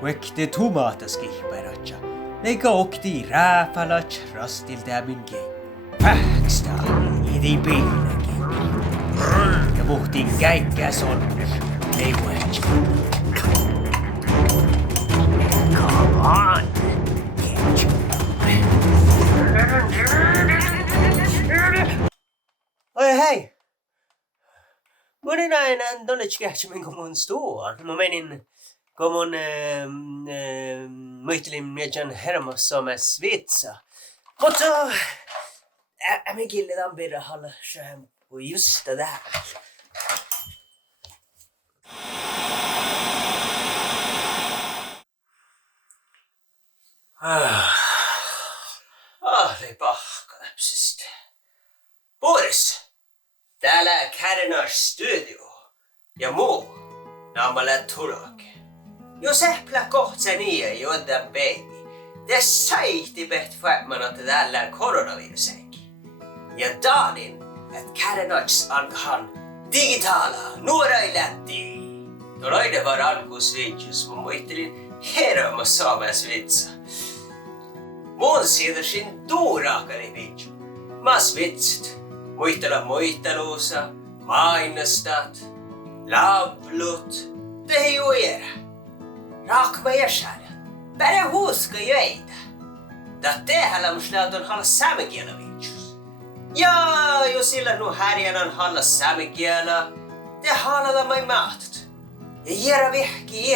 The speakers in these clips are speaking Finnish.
Kuekte tomatas kihperatja. Eikä okti rääfälats rastilta minkin. Pähkstä idi piinäkin. Ja muhtiin käikkää sonnus. Ei vuetsi. Come on. Oi hei. Mun näin tonne tjähtsämin mun stuon. Mä menin kun mun muistelin mietän hermossa med svitsa. Mutta mä killitan pirahalla shampoo just det där. Oli pahkaläpsistä. Boris, täällä Carnage Studio ja muu naamalla Turok. Jos äppla kohtsa niitä jotain baby, det saihti bet fämmän att täällä on koronavirusenkin. Ja Danin, että Carnage ankahan digitaala nuorai lähti. Toloide var alkusvitsus, mä muistelin herma saamas vitsa. Mun siirsin tuuraakari vitsu. Mas vitsit, muisteluusa, mainostat, lavlut, tehi uera. Raakma jäsänä, pärä huuska jöitä. Da tehällä mus lähtön halla saamekielä vitsus. Ja jos sillä nu härjänän halla saamekielä, te hallata mai mahtut. Ja jera vihki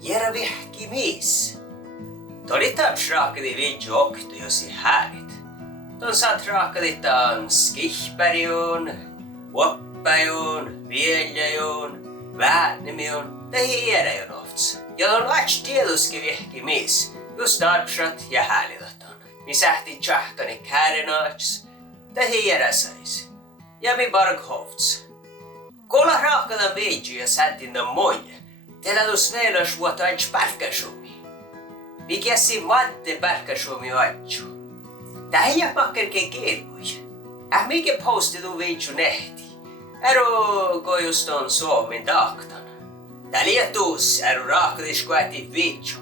jera vihki mies. Toditaan raakadi vitsu oktu josi härit. Ton saat raakaditaan skihpäriun, wappäjun, vieljäjun, väännimiun, tehi jääräjun oftsa. Ja ton vats tieduski vihki mies, just arpsat ja häälitaton. Mi sähti tjahkani käärinats, tehi jääräsais. Ja mi barghovts. Kolla raakadan vitsu ja sätin ton moja, teillä tus veilös vuotta ats pärkäsumi. Mikä si matte pärkäsumi vatsu. Tähän makkerkin kirjoja. Mikä postitu vitsu nehti. Ero just on Suomen daktana. Tää lietuus ero raakadis kuäti vitsu.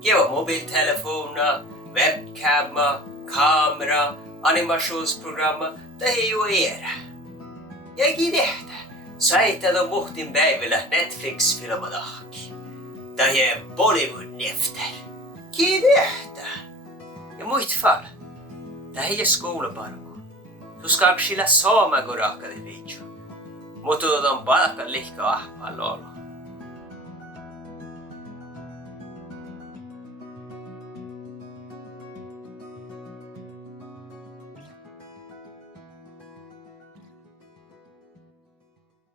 Kiva mobiltelefona, webcamma, kamera, animationsprogramma, tähän jo era. Ja kidehtä. Saitad on muhtin päivillä Netflix-filmadahki. Tähän Bollywood-nefter. Kidehtä. Ja muit fall. Tähän ei skoulaparku. Du ska sillä saama kun raakadi vitsu. Mutta on palkan lihka ahpaa lolo.